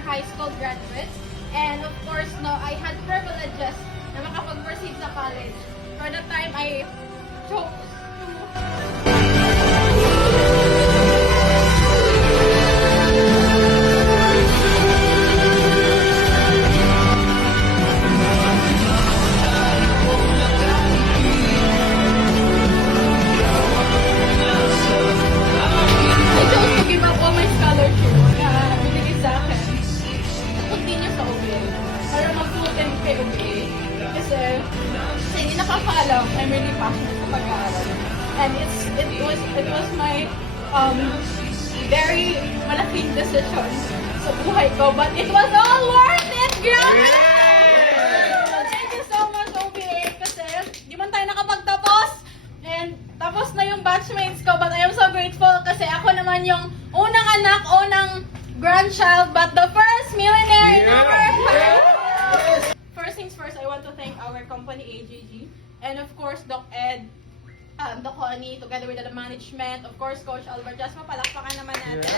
high school graduates. And of course, no, I had privileges na makapag-proceed sa college. For the time, I chose to give up all my scholarship na binigay sa akin. Continue sa OBA. Para mag-full time kay OBA. Kasi hindi nakakaalam, I'm really passionate sa pag-aaral. And it was my very malaking decision sa buhay ko. But it was all worth it! Grabe! Thank you so much, OBA. Kasi di man tayo nakapagtapos. And tapos na yung batchmates ko, but I am so grateful kasi ako naman yung unang anak, unang grandchild, but the first millionaire in our house. First things first, I want to thank our company, AJG, and of course, Doc Ed, Doc Connie, together with the management, of course, Coach Albert Jasma, palakpakan naman natin.